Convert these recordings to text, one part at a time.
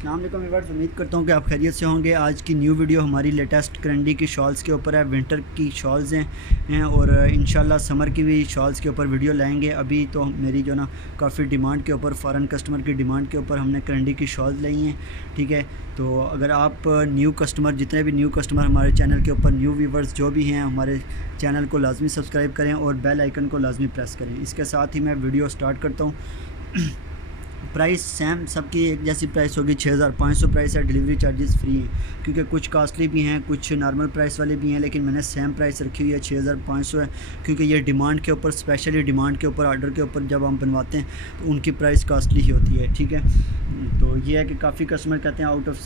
अस्सलाम वालेकुम व्यूअर्स, उम्मीद करता हूँ कि आप खैरियत से होंगे। आज की न्यू वीडियो हमारी लेटेस्ट करंडी की शॉल्स के ऊपर है। विंटर की शॉल्स हैं और इंशाल्लाह समर की भी शॉल्स के ऊपर वीडियो लाएंगे। अभी तो मेरी जो ना काफ़ी डिमांड के ऊपर, फ़ॉरेन कस्टमर की डिमांड के ऊपर हमने करंडी की शॉल्स लाई हैं। ठीक है, तो अगर आप न्यू कस्टमर, जितने भी न्यू कस्टमर हमारे चैनल के ऊपर, न्यू व्यूवर्स जो भी हैं, हमारे चैनल को लाजमी सब्सक्राइब करें और बेल आइकन को लाजमी प्रेस करें। इसके साथ ही मैं वीडियो स्टार्ट करता हूँ। प्राइस सेम सबकी एक जैसी प्राइस होगी, 6500 प्राइस है। डिलीवरी चार्जेस फ्री हैं क्योंकि कुछ कॉस्टली भी हैं, कुछ नॉर्मल प्राइस वाले भी हैं, लेकिन मैंने सेम प्राइस रखी हुई है, 6500 है। क्योंकि ये डिमांड के ऊपर, स्पेशली डिमांड के ऊपर, ऑर्डर के ऊपर जब हम बनवाते हैं तो उनकी प्राइस कॉस्टली ही होती है। ठीक है, तो ये है कि काफ़ी कस्टमर कहते हैं आउट ऑफ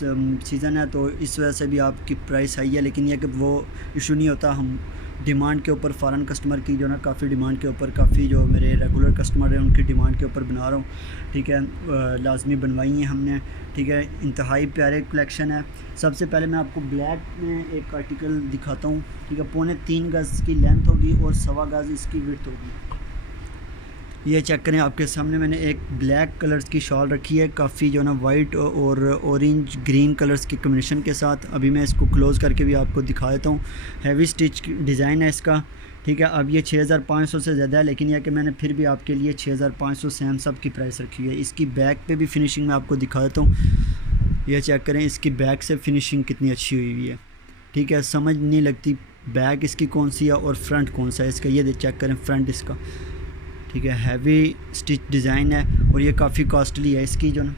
सीज़न है तो इस वजह से भी आपकी प्राइस हाई है, लेकिन यह कि वो इशू नहीं होता। हम डिमांड के ऊपर, फ़ॉरेन कस्टमर की जो ना काफ़ी डिमांड के ऊपर, काफ़ी जो मेरे रेगुलर कस्टमर हैं उनकी डिमांड के ऊपर बना रहा हूँ। ठीक है, लाजमी बनवाई हैं हमने। ठीक है, इंतहाई प्यारे कलेक्शन है। सबसे पहले मैं आपको ब्लैक में एक आर्टिकल दिखाता हूँ। ठीक है, 3.25 गज़ की लेंथ होगी और 1.25 गज़ इसकी विड्थ होगी। ये चेक करें, आपके सामने मैंने एक ब्लैक कलर्स की शॉल रखी है, काफ़ी जो ना वाइट और ऑरेंज ग्रीन कलर्स के कम्बिनेशन के साथ। अभी मैं इसको क्लोज़ करके भी आपको दिखा देता हूँ। हैवी स्टिच डिज़ाइन है इसका। ठीक है, अब ये 6500 से ज़्यादा है, लेकिन यह कि मैंने फिर भी आपके लिए 6500 सेम सब की प्राइस रखी हुई है। इसकी बैक पे भी फिनिशिंग मैं आपको दिखा देता हूँ। ये चेक करें, इसकी बैक से फिनिशिंग कितनी अच्छी हुई हुई है। ठीक है, समझ नहीं लगती बैक इसकी कौन सी है और फ्रंट कौन सा है इसका। ये चेक करें फ्रंट इसका। ठीक है, हैवी स्टिच डिज़ाइन है और ये काफ़ी कॉस्टली है। इसकी जो ना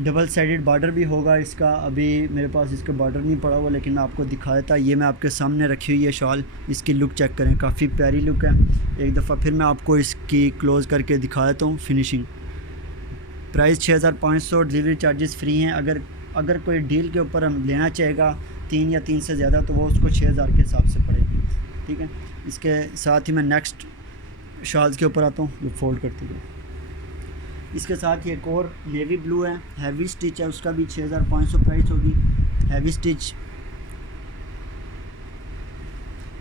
डबल साइडेड बॉर्डर भी होगा इसका। अभी मेरे पास इसका बॉर्डर नहीं पड़ा हुआ, लेकिन मैं आपको दिखा देता। ये मैं आपके सामने रखी हुई है शॉल। इसकी लुक चेक करें, काफ़ी प्यारी लुक है। एक दफ़ा फिर मैं आपको इसकी क्लोज़ करके दिखा देता हूँ finishing. Price 6500, delivery charges free हैं। अगर कोई डील के ऊपर हम लेना चाहेगा 3 या 3 से ज़्यादा, तो वो उसको 6000 के हिसाब से पड़ेगी। ठीक है, इसके साथ ही मैं नेक्स्ट शॉल्स के ऊपर आता हूँ, जो फोल्ड करती है। इसके साथ ही एक और नेवी ब्लू है, हैवी स्टिच है, उसका भी 6500 प्राइस होगी। हैवी स्टिच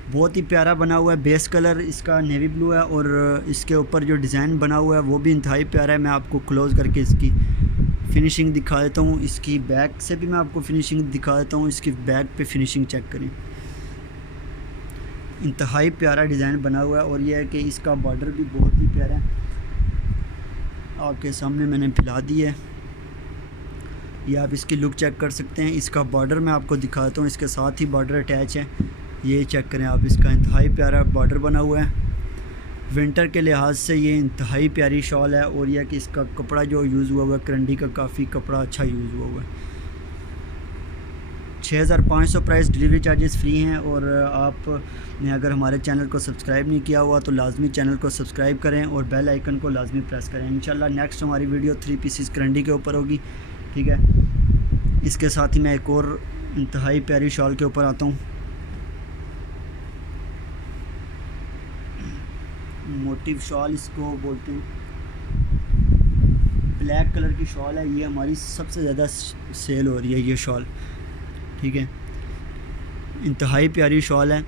बहुत ही प्यारा बना हुआ है। बेस कलर इसका नेवी ब्लू है और इसके ऊपर जो डिज़ाइन बना हुआ है वो भी इंतहाई प्यारा है। मैं आपको क्लोज़ करके इसकी फिनिशिंग दिखा देता हूँ। इसकी बैक से भी मैं आपको फिनिशिंग दिखा देता हूँ। इसकी बैक पे फिनिशिंग चेक करें, इंतहाई प्यारा डिज़ाइन बना हुआ है। और यह है कि इसका बॉर्डर भी बहुत ही प्यारा है, आपके सामने मैंने फैला दी है। ये आप इसकी लुक चेक कर सकते हैं। इसका बॉर्डर मैं आपको दिखाता हूँ, इसके साथ ही बॉर्डर अटैच है। ये चेक करें आप, इसका इंतहाई प्यारा बॉर्डर बना हुआ है। विंटर के लिहाज से ये इंतहाई प्यारी शॉल है। और यह कि इसका कपड़ा जो यूज़ हुआ हुआ है करंडी का, काफ़ी कपड़ा अच्छा यूज़ हुआ हुआ है। 6500 प्राइस, डिलीवरी चार्जेस फ्री हैं। और आपने अगर हमारे चैनल को सब्सक्राइब नहीं किया हुआ तो लाजमी चैनल को सब्सक्राइब करें और बेल आइकन को लाजमी प्रेस करें। इंशाल्लाह नेक्स्ट हमारी वीडियो 3 पीसेस करंडी के ऊपर होगी। ठीक है, इसके साथ ही मैं एक और इंतहाई प्यारी शॉल के ऊपर आता हूँ। मोटिव शॉल इसको बोलते हैं, ब्लैक कलर की शॉल है। ये हमारी सबसे ज़्यादा सेल हो रही है ये शॉल। ठीक है, इंतहाई प्यारी शॉल है।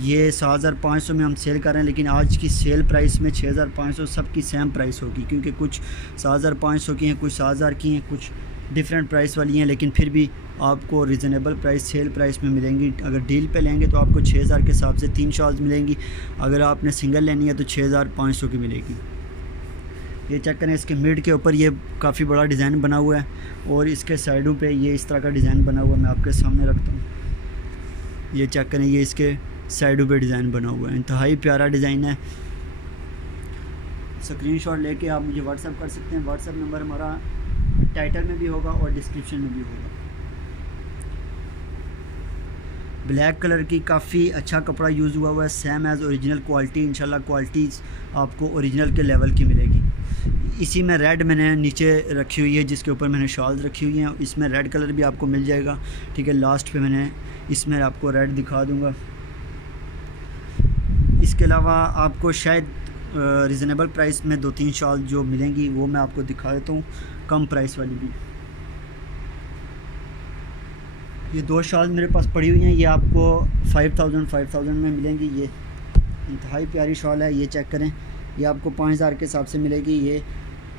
ये 7500 में हम सेल कर रहे हैं, लेकिन आज की सेल प्राइस में 6500 सबकी सेम प्राइस होगी, क्योंकि कुछ 7500 की हैं, कुछ 7000 की हैं, कुछ डिफरेंट प्राइस वाली हैं, लेकिन फिर भी आपको रिजनेबल प्राइस, सेल प्राइस में मिलेंगी। अगर डील पे लेंगे तो आपको 6000 के हिसाब से 3 शॉल्स मिलेंगी। अगर आपने सिंगल लेनी है तो 6500 की मिलेगी। ये चेक करें, इसके मिड के ऊपर ये काफ़ी बड़ा डिज़ाइन बना हुआ है और इसके साइडों पे ये इस तरह का डिज़ाइन बना हुआ है। मैं आपके सामने रखता हूँ, ये चेक करें, ये इसके साइडों पे डिज़ाइन बना हुआ है। इंतहाई प्यारा डिज़ाइन है। स्क्रीनशॉट लेके आप मुझे व्हाट्सअप कर सकते हैं। व्हाट्सअप नंबर हमारा टाइटल में भी होगा और डिस्क्रिप्शन में भी होगा। ब्लैक कलर की काफ़ी अच्छा कपड़ा यूज़ हुआ है, सेम एज़ ओरिजिनल क्वालिटी। इंशाल्लाह क्वालिटी आपको ओरिजिनल के लेवल की मिलेगी। इसी में रेड मैंने नीचे रखी हुई है, जिसके ऊपर मैंने शॉल्स रखी हुई हैं। इसमें रेड कलर भी आपको मिल जाएगा। ठीक है, लास्ट पे मैंने इसमें आपको रेड दिखा दूँगा। इसके अलावा आपको शायद रिजनेबल प्राइस में 2-3 शॉल जो मिलेंगी वो मैं आपको दिखा देता हूँ, कम प्राइस वाली भी। ये 2 शॉल मेरे पास पड़ी हुई हैं, ये आपको 5000 में मिलेंगी। ये इंतहाई प्यारी शॉल है, ये चेक करें, ये आपको 5000 के हिसाब से मिलेगी। ये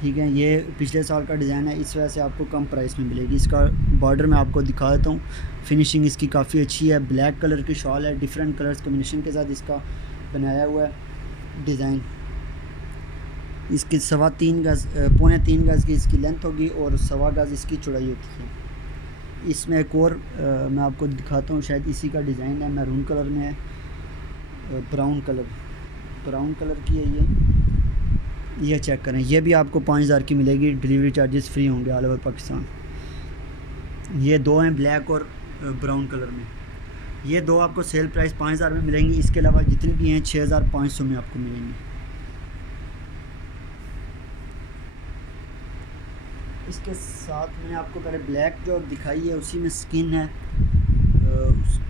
ठीक है, ये पिछले साल का डिज़ाइन है, इस वजह से आपको कम प्राइस में मिलेगी। इसका बॉर्डर मैं आपको दिखा देता हूँ, फिनिशिंग इसकी काफ़ी अच्छी है। ब्लैक कलर की शॉल है, डिफरेंट कलर्स कॉम्बिनेशन के साथ इसका बनाया हुआ है डिज़ाइन। इसकी 3.25 गज़, 3.25 गज़ की इसकी लेंथ होगी और 1.25 गज़ इसकी चौड़ाई होती है। इसमें एक और मैं आपको दिखाता हूँ, शायद इसी का डिज़ाइन है, मैरून कलर में है, ब्राउन कलर की है ये चेक करें। ये भी आपको 5,000 की मिलेगी, डिलीवरी चार्जेस फ्री होंगे ऑल ओवर पाकिस्तान। ये दो हैं ब्लैक और ब्राउन कलर में, ये दो आपको सेल प्राइस 5,000 में मिलेंगी। इसके अलावा जितनी भी हैं 6,500 में आपको मिलेंगी। इसके साथ मैंने आपको पहले ब्लैक जो दिखाई है उसी में स्किन है,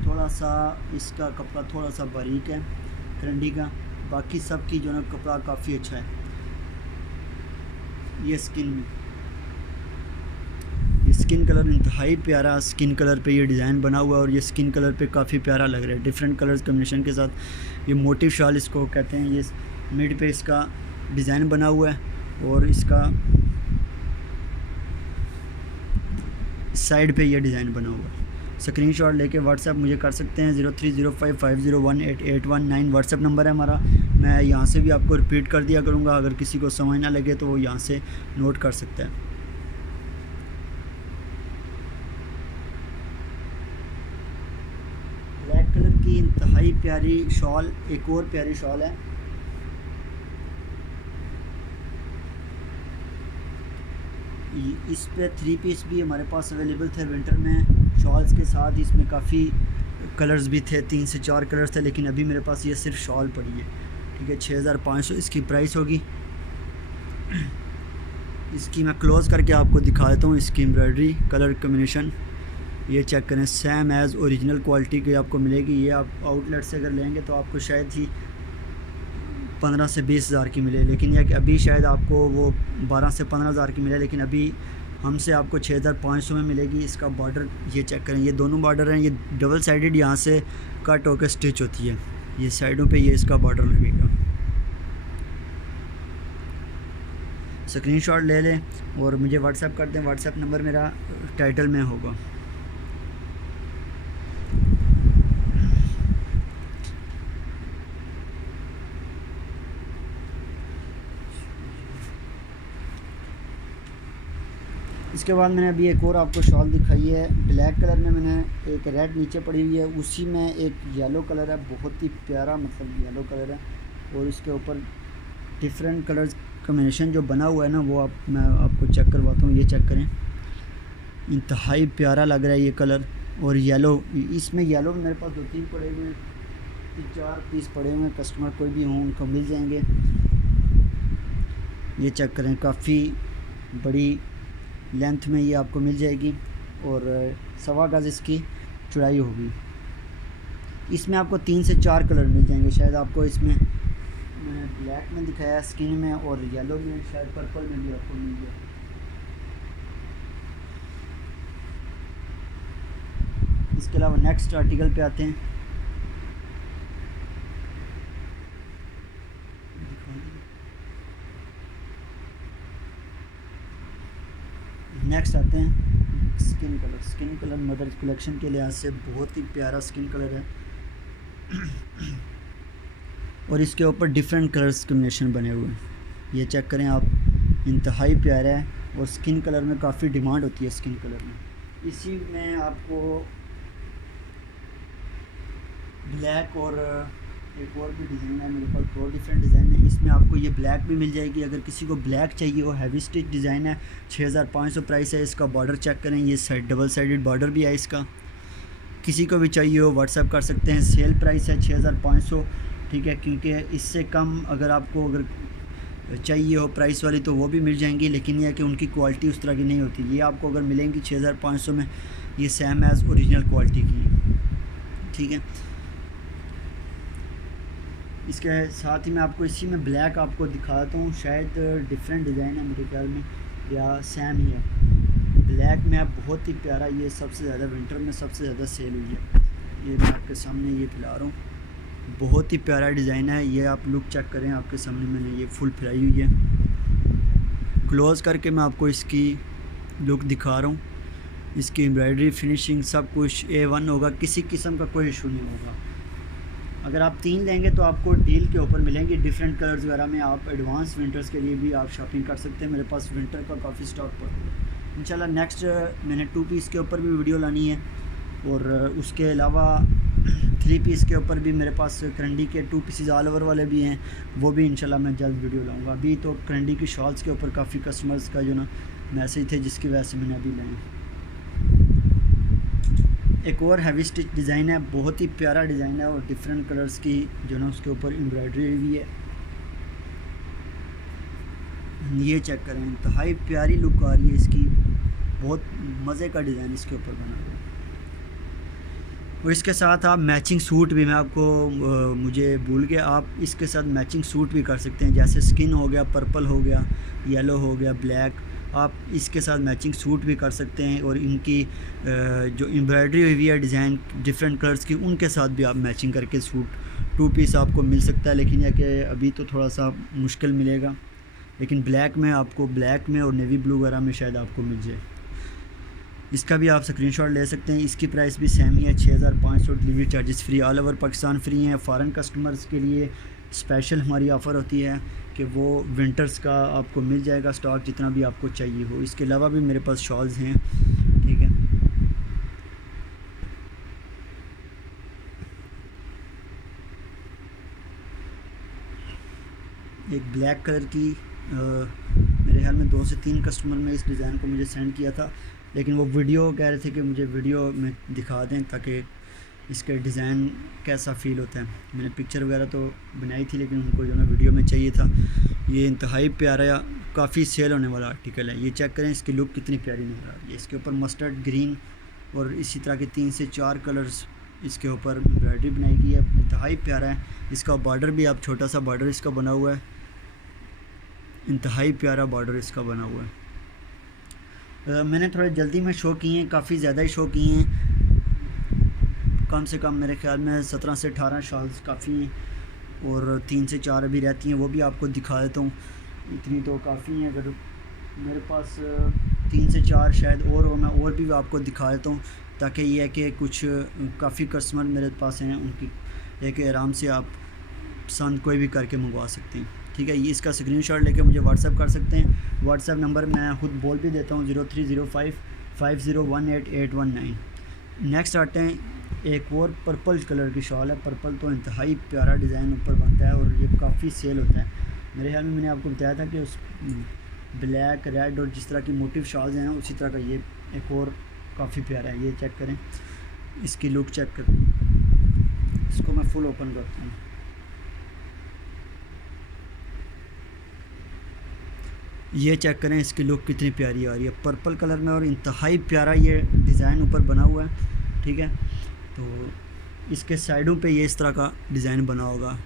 थोड़ा सा इसका कपड़ा थोड़ा सा बारीक है करंडी का, बाकी सब की जो है कपड़ा काफ़ी अच्छा है। ये स्किन कलर इंतहाई प्यारा स्किन कलर पे ये डिज़ाइन बना हुआ है और ये स्किन कलर पे काफ़ी प्यारा लग रहा है, डिफरेंट कलर्स कॉम्बिनेशन के साथ। ये मोटिव शॉल इसको कहते हैं। ये मिड पे इसका डिज़ाइन बना हुआ है और इसका साइड पे ये डिज़ाइन बना हुआ है। स्क्रीनशॉट लेके व्हाट्सएप मुझे कर सकते हैं, 0305501881 व्हाट्सएप नंबर है हमारा। मैं यहाँ से भी आपको रिपीट कर दिया करूँगा, अगर किसी को समझ ना लगे तो वो यहाँ से नोट कर सकता है। ब्लैक कलर की इंतहाई प्यारी शॉल, एक और प्यारी शॉल है। इस पे 3 पीस भी हमारे पास अवेलेबल थे विंटर में शॉल्स के साथ। इसमें काफ़ी कलर्स भी थे, 3 से 4 कलर्स थे, लेकिन अभी मेरे पास ये सिर्फ शॉल पड़ी है। ठीक है, 6,500 इसकी प्राइस होगी। इसकी मैं क्लोज़ करके आपको दिखा देता हूँ। इसकी एम्ब्रॉयडरी कलर कॉम्बिनेशन ये चेक करें, सेम एज़ ओरिजिनल क्वालिटी की आपको मिलेगी। ये आप आउटलेट से अगर लेंगे तो आपको शायद ही 15 से 20,000 की मिले, लेकिन यह कि अभी शायद आपको वो 12 से 15,000 की मिले, लेकिन अभी हमसे आपको 6,500 में मिलेगी। इसका बॉर्डर ये चेक करें, ये दोनों बॉर्डर हैं, ये डबल साइडेड यहाँ से कट होकर स्टिच होती है। ये साइडों पे ये इसका बॉर्डर लगेगा। स्क्रीनशॉट ले लें और मुझे व्हाट्सएप कर दें। व्हाट्सएप नंबर मेरा टाइटल में होगा। इसके बाद मैंने अभी एक और आपको शॉल दिखाई है ब्लैक कलर में। मैंने एक रेड नीचे पड़ी हुई है, उसी में एक येलो कलर है, बहुत ही प्यारा मतलब येलो कलर है, और इसके ऊपर डिफरेंट कलर्स कॉम्बिनेशन जो बना हुआ है ना वो मैं आपको चेक करवाता हूँ। ये चेक करें, इंतहाई प्यारा लग रहा है ये कलर। और येलो, इसमें येलो मेरे पास 2-3 पड़े हुए हैं, 3-4 पीस पड़े हुए हैं, कस्टमर कोई भी हों उनको मिल जाएंगे। ये चेक करें, काफ़ी बड़ी लेंथ में ये आपको मिल जाएगी और 1.25 गज़ इसकी चौड़ाई होगी। इसमें आपको 3 से 4 कलर मिल जाएंगे। शायद आपको इसमें मैंने ब्लैक में दिखाया, स्किन में और येलो में, शायद पर्पल में भी आपको मिल जाए। इसके अलावा नेक्स्ट आर्टिकल पे आते हैं। नेक्स्ट आते हैं स्किन कलर मदर कलेक्शन के लिहाज से बहुत ही प्यारा स्किन कलर है और इसके ऊपर डिफरेंट कलर्स कॉम्बिनेशन बने हुए हैं। ये चेक करें आप, इंतहाई प्यारा है और स्किन कलर में काफ़ी डिमांड होती है स्किन कलर में। इसी में आपको ब्लैक और एक और भी डिज़ाइन है, मेरे पास 2 डिफरेंट डिज़ाइन है। इसमें आपको ये ब्लैक भी मिल जाएगी, अगर किसी को ब्लैक चाहिए हो। हैवी स्टिच डिज़ाइन है, 6,500 प्राइस है। इसका बॉर्डर चेक करें, ये साइड डबल साइडेड बॉर्डर भी है इसका। किसी को भी चाहिए हो व्हाट्सएप कर सकते हैं। सेल प्राइस है 6,500, ठीक है, क्योंकि इससे कम अगर आपको अगर चाहिए हो प्राइस वाली तो वो भी मिल जाएंगी, लेकिन यह कि उनकी क्वालिटी उस तरह की नहीं होती। ये आपको अगर मिलेंगी 6,500 में, ये सेम एज़ ओरिजिनल क्वालिटी की है, ठीक है। इसके साथ ही मैं आपको इसी में ब्लैक आपको दिखाता हूँ, शायद डिफरेंट डिज़ाइन है मेरे ख्याल में या सेम ही है। ब्लैक में आप बहुत ही प्यारा, ये सबसे ज़्यादा विंटर में सबसे ज़्यादा सेल हुई है। ये मैं आपके सामने ये फैला रहा हूँ, बहुत ही प्यारा डिज़ाइन है। ये आप लुक चेक करें, आपके सामने मैंने ये फुल फैलाई हुई है। क्लोज़ करके मैं आपको इसकी लुक दिखा रहा हूँ। इसकी एम्ब्रॉयडरी फिनिशिंग सब कुछ A1 होगा, किसी किस्म का कोई इशू नहीं होगा। अगर आप 3 लेंगे तो आपको डील के ऊपर मिलेंगे डिफरेंट कलर्स वगैरह में। आप एडवांस विंटर्स के लिए भी आप शॉपिंग कर सकते हैं। मेरे पास विंटर का काफ़ी स्टॉक पर इंशाल्लाह नेक्स्ट मैंने 2 पीस के ऊपर भी वीडियो लानी है, और उसके अलावा 3 पीस के ऊपर भी मेरे पास करंडी के 2 पीसेस ऑल ओवर वाले भी हैं, वो भी इंशाल्लाह मैं जल्द वीडियो लाऊंगा। अभी तो करंडी की शॉल्स के ऊपर काफ़ी कस्टमर्स का जो ना मैसेज थे, जिसकी वजह से मैंने अभी लाए। एक और हैवी स्टिच डिज़ाइन है, बहुत ही प्यारा डिज़ाइन है, और डिफरेंट कलर्स की जो ना उसके ऊपर एम्ब्रॉयडरी भी है। ये चेक करें, इंतहाई प्यारी लुक आ रही है इसकी, बहुत मज़े का डिज़ाइन इसके ऊपर बना हुआ है। और इसके साथ आप मैचिंग सूट भी, मैं आपको मुझे भूल गया, आप इसके साथ मैचिंग सूट भी कर सकते हैं। जैसे स्किन हो गया, पर्पल हो गया, येलो हो गया, ब्लैक, आप इसके साथ मैचिंग सूट भी कर सकते हैं। और इनकी जो एम्ब्रॉयडरी हुई है डिज़ाइन डिफरेंट कलर्स की, उनके साथ भी आप मैचिंग करके सूट 2 पीस आपको मिल सकता है। लेकिन यह कि अभी तो थोड़ा सा मुश्किल मिलेगा, लेकिन ब्लैक में आपको, ब्लैक में और नेवी ब्लू वगैरह में शायद आपको मिल जाए। इसका भी आप स्क्रीनशॉट ले सकते हैं। इसकी प्राइस भी सेम ही है, 6500। Delivery charges free, all over Pakistan free हैं। फ़ॉरेन कस्टमर्स के लिए स्पेशल हमारी ऑफ़र होती है कि वो विंटर्स का आपको मिल जाएगा स्टॉक, जितना भी आपको चाहिए हो। इसके अलावा भी मेरे पास शॉल्स हैं, ठीक है। एक ब्लैक कलर की मेरे ख्याल में 2 से 3 कस्टमर ने इस डिज़ाइन को मुझे सेंड किया था, लेकिन वो वीडियो कह रहे थे कि मुझे वीडियो में दिखा दें ताकि इसके डिज़ाइन कैसा फ़ील होता है। मैंने पिक्चर वगैरह तो बनाई थी, लेकिन उनको जो है वीडियो में चाहिए था। ये इंतहाई प्यारा, काफ़ी सेल होने वाला आर्टिकल है। ये चेक करें, इसकी लुक कितनी प्यारी नज़र आ रही है। इसके ऊपर मस्टर्ड ग्रीन और इसी तरह के 3 से 4 कलर्स इसके ऊपर एम्ब्रॉयडरी बनाई गई है, इंतहाई प्यारा है। इसका बॉर्डर भी, आप छोटा सा बॉर्डर इसका बना हुआ है, इंतहाई प्यारा बॉर्डर इसका बना हुआ है। मैंने थोड़ा जल्दी में शो किए हैं, काफ़ी ज़्यादा ही शो किए हैं। कम से कम मेरे ख्याल में 17 से 18 शॉल्स काफ़ी हैं, और 3 से 4 अभी रहती हैं, वो भी आपको दिखा देता हूँ। इतनी तो काफ़ी हैं। अगर मेरे पास 3 से 4 शायद और हो, मैं और भी आपको दिखा देता हूँ, ताकि ये है कि कुछ काफ़ी कस्टमर मेरे पास हैं, उनकी एक आराम से आप पसंद कोई भी करके मंगवा सकते हैं, ठीक है। ये इसका स्क्रीनशॉट लेके मुझे व्हाट्सएप कर सकते हैं। व्हाट्सएप नंबर मैं खुद बोल भी देता हूँ, 030550188119। नेक्स्ट आते हैं, एक और पर्पल कलर की शॉल है। पर्पल तो इंतहाई प्यारा डिज़ाइन ऊपर बनता है, और ये काफ़ी सेल होता है। मेरे ख्याल में मैंने आपको बताया था कि उस ब्लैक, रेड और जिस तरह की मोटिव शॉल्स हैं, उसी तरह का ये एक और काफ़ी प्यारा है। ये चेक करें, इसकी लुक चेक करें। इसको मैं फुल ओपन करता हूँ। ये चेक करें, इसकी लुक कितनी प्यारी आ रही है पर्पल कलर में, और इंतहाई प्यारा ये डिज़ाइन ऊपर बना हुआ है, ठीक है। तो इसके साइडों पे ये इस तरह का डिज़ाइन बना होगा,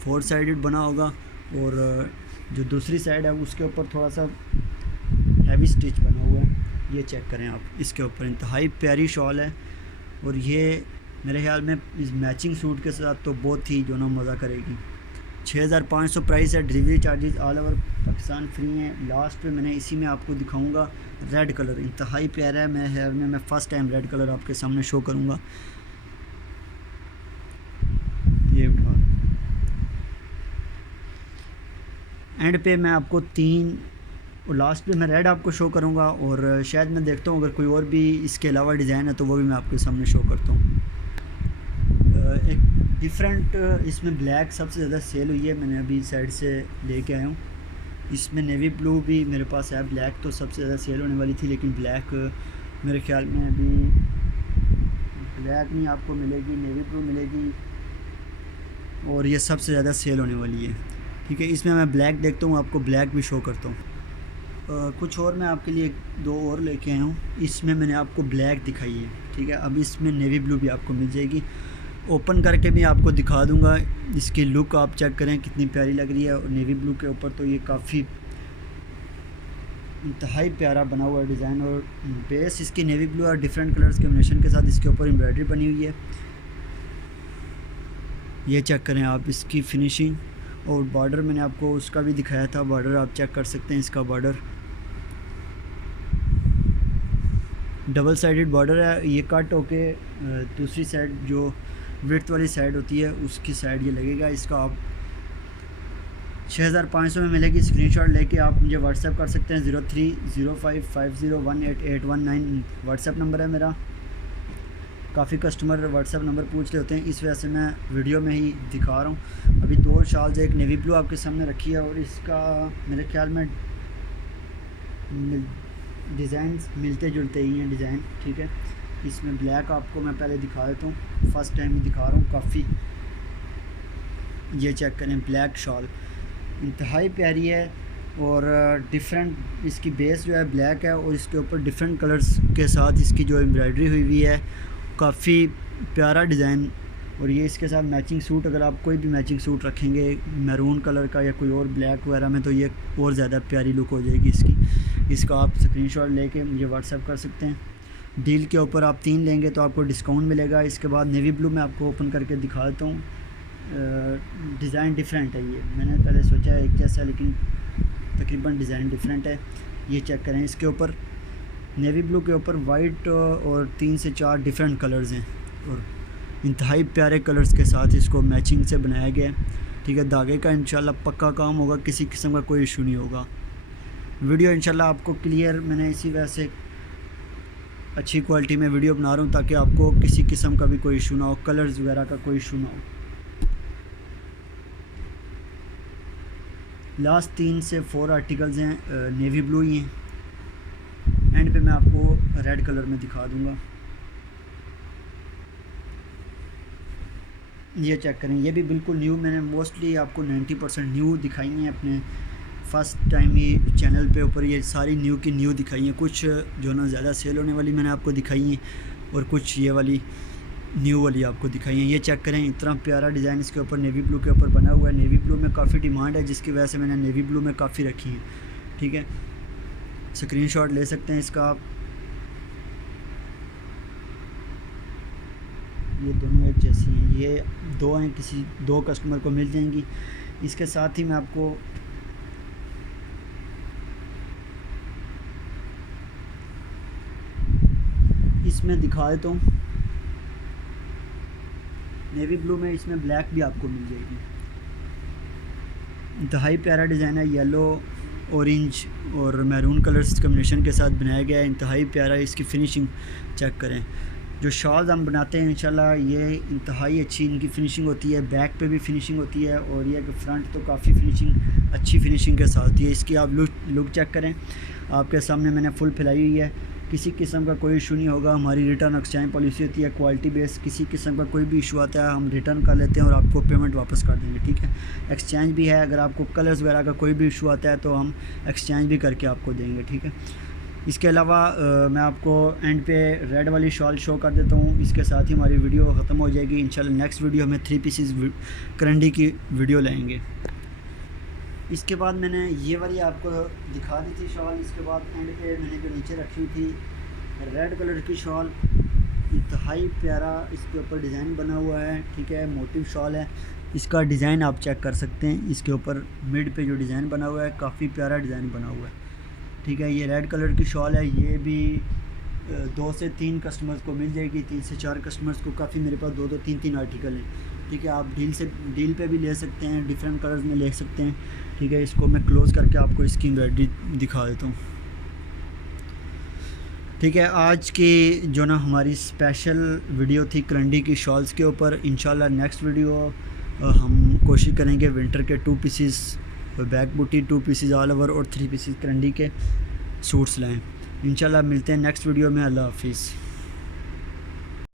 4 साइडेड बना होगा, और जो दूसरी साइड है उसके ऊपर थोड़ा सा हैवी स्टिच बना हुआ है। ये चेक करें आप, इसके ऊपर इंतहाई प्यारी शॉल है, और ये मेरे ख्याल में इस मैचिंग सूट के साथ तो बहुत ही जो ना मज़ा करेगी। 6500 प्राइस है, delivery charges all over Pakistan free हैं। लास्ट पे मैंने इसी में आपको दिखाऊंगा रेड कलर, इंतहाई प्यारा है। मेरे हेयर में मैं फ़र्स्ट टाइम रेड कलर आपके सामने शो करूंगा। ये उठा, एंड पे मैं आपको 3 और लास्ट पे मैं रेड आपको शो करूंगा, और शायद मैं देखता हूँ अगर कोई और भी इसके अलावा डिज़ाइन है तो वो भी मैं आपके सामने शो करता हूँ। एक डिफरेंट इसमें ब्लैक सबसे ज़्यादा सेल हुई है, मैंने अभी साइड से लेके आया हूँ। इसमें नेवी ब्लू भी मेरे पास है। ब्लैक तो सबसे ज़्यादा सेल होने वाली थी, लेकिन ब्लैक मेरे ख्याल में अभी ब्लैक नहीं आपको मिलेगी, नेवी ब्लू मिलेगी, और ये सबसे ज़्यादा सेल होने वाली है, ठीक है। इसमें मैं ब्लैक देखता हूँ, आपको ब्लैक भी शो करता हूँ। कुछ और मैं आपके लिए 2 और लेके आया हूँ। इसमें मैंने आपको ब्लैक दिखाई है, ठीक है। अब इसमें नेवी ब्लू भी आपको मिल जाएगी। ओपन करके भी आपको दिखा दूंगा। इसकी लुक आप चेक करें कितनी प्यारी लग रही है, और नेवी ब्लू के ऊपर तो ये काफ़ी इंतहाई प्यारा बना हुआ डिज़ाइन, और बेस इसकी नेवी ब्लू और डिफरेंट कलर्स के कॉम्बिनेशन के साथ इसके ऊपर एम्ब्रॉयडरी बनी हुई है। ये चेक करें आप इसकी फिनिशिंग, और बॉर्डर मैंने आपको उसका भी दिखाया था, बॉर्डर आप चेक कर सकते हैं। इसका बॉर्डर डबल साइडेड बॉर्डर है, ये कट होके दूसरी साइड जो विड्थ वाली साइड होती है उसकी साइड ये लगेगा। इसका आप 6500 में मिलेगी। स्क्रीनशॉट लेके आप मुझे व्हाट्सएप कर सकते हैं। 030550188119 व्हाट्सएप नंबर है मेरा। काफ़ी कस्टमर व्हाट्सएप नंबर पूछ रहे होते हैं, इस वजह से मैं वीडियो में ही दिखा रहा हूँ। अभी 2 शॉल्स, एक नेवी ब्लू आपके सामने रखी है और इसका मेरे ख्याल में डिज़ाइन मिलते जुलते ही हैं डिज़ाइन, ठीक है। इसमें ब्लैक आपको मैं पहले दिखा देता हूँ, फ़र्स्ट टाइम ही दिखा रहा हूँ। काफ़ी ये चेक करें, ब्लैक शॉल इंतहाई प्यारी है और डिफरेंट इसकी बेस जो है ब्लैक है और इसके ऊपर डिफरेंट कलर्स के साथ इसकी जो एम्ब्रॉयडरी हुई है, काफ़ी प्यारा डिज़ाइन। और ये इसके साथ मैचिंग सूट, अगर आप कोई भी मैचिंग सूट रखेंगे मैरून कलर का या कोई और ब्लैक वगैरह में, तो ये और ज़्यादा प्यारी लुक हो जाएगी इसकी। इसका आप स्क्रीनशॉट लेके मुझे व्हाट्सएप कर सकते हैं। डील के ऊपर आप 3 लेंगे तो आपको डिस्काउंट मिलेगा। इसके बाद नेवी ब्लू में आपको ओपन करके दिखा देता हूँ। डिज़ाइन डिफरेंट है, ये मैंने पहले सोचा एक जैसा, लेकिन तकरीबन डिज़ाइन डिफरेंट है। ये चेक करें, इसके ऊपर नेवी ब्लू के ऊपर वाइट और 3 से 4 डिफरेंट कलर्स हैं और इंतहाई प्यारे कलर्स के साथ इसको मैचिंग से बनाया गया है, ठीक है। धागे का इंशाल्लाह पक्का काम होगा, किसी किस्म का कोई इशू नहीं होगा। वीडियो इंशाल्लाह आपको क्लियर, मैंने इसी वजह से अच्छी क्वालिटी में वीडियो बना रहा हूँ ताकि आपको किसी किस्म का भी कोई इशू ना हो, कलर्स वगैरह का कोई इशू ना हो। लास्ट 3 से 4 आर्टिकल्स हैं, नेवी ब्लू ही हैं। एंड पे मैं आपको रेड कलर में दिखा दूंगा। ये चेक करें, ये भी बिल्कुल न्यू, मैंने मोस्टली आपको 90% न्यू दिखाई हैं अपने फर्स्ट टाइम ही चैनल पे ऊपर। ये सारी न्यू की न्यू दिखाई हैं, कुछ जो ना ज़्यादा सेल होने वाली मैंने आपको दिखाई हैं और कुछ ये वाली न्यू वाली आपको दिखाई हैं। ये चेक करें, इतना प्यारा डिज़ाइन इसके ऊपर नेवी ब्लू के ऊपर बना हुआ है। नेवी ब्लू में काफ़ी डिमांड है, जिसकी वजह से मैंने नेवी ब्लू में काफ़ी रखी हैं, ठीक है। स्क्रीनशॉट ले सकते हैं इसका आप। ये दोनों एक जैसी हैं, ये 2 हैं, किसी 2 कस्टमर को मिल जाएंगी। इसके साथ ही मैं आपको इसमें दिखा देता हूँ। नेवी ब्लू में इसमें ब्लैक भी आपको मिल जाएगी। इंतहाई प्यारा डिज़ाइन है, येलो ऑरेंज और मैरून कलर्स कम्बिनेशन के साथ बनाया गया है। इंतहाई प्यारा, इसकी फ़िनिशिंग चेक करें। जो शॉल्स हम बनाते हैं इंशाल्लाह ये इंतहाई अच्छी इनकी फ़िनिशिंग होती है, बैक पे भी फ़िनिशिंग होती है और ये कि फ्रंट तो काफ़ी फ़िनिशिंग अच्छी फ़िनिशिंग के साथ होती है। इसकी आप लुक चेक करें, आपके सामने मैंने फुल फैलाई हुई है। किसी किस्म का कोई इशू नहीं होगा। हमारी रिटर्न एक्सचेंज पॉलिसी होती है क्वालिटी बेस, किसी किस्म का कोई भी इशू आता है हम रिटर्न कर लेते हैं और आपको पेमेंट वापस कर देंगे, ठीक है। एक्सचेंज भी है, अगर आपको कलर्स वगैरह का कोई भी इशू आता है तो हम एक्सचेंज भी करके आपको देंगे, ठीक है। इसके अलावा मैं आपको एंड पे रेड वाली शॉल शो कर देता हूँ। इसके साथ ही हमारी वीडियो ख़त्म हो जाएगी इंशाल्लाह। नेक्स्ट वीडियो में 3 पीसेस करंडी की वीडियो लाएंगे। इसके बाद मैंने ये वाली आपको दिखा दी थी शॉल। इसके बाद एंड पे मैंने जो नीचे रखी थी रेड कलर की शॉल, इंतहाई प्यारा इसके ऊपर डिज़ाइन बना हुआ है, ठीक है। मोटिव शॉल है, इसका डिज़ाइन आप चेक कर सकते हैं। इसके ऊपर मिड पे जो डिज़ाइन बना हुआ है काफ़ी प्यारा डिज़ाइन बना हुआ है, ठीक है। ये रेड कलर की शॉल है, ये भी 2 से 3 कस्टमर्स को मिल जाएगी, 3 से 4 कस्टमर्स को। काफ़ी मेरे पास 2-2 3-3 आर्टिकल हैं, ठीक है। आप डील पे भी ले सकते हैं, डिफरेंट कलर्स में ले सकते हैं, ठीक है। इसको मैं क्लोज़ करके आपको इसकी एम्ब्रॉयडरी दिखा देता हूँ, ठीक है। आज की जो ना हमारी स्पेशल वीडियो थी करंडी की शॉल्स के ऊपर। इंशाल्लाह नेक्स्ट वीडियो हम कोशिश करेंगे विंटर के 2 पीसेस बैक बूटी, 2 पीसेस ऑल ओवर और 3 पीसेस करंडी के सूट्स लाएँ। इंशाल्लाह मिलते हैं नेक्स्ट वीडियो में। अल्लाह हाफिज़।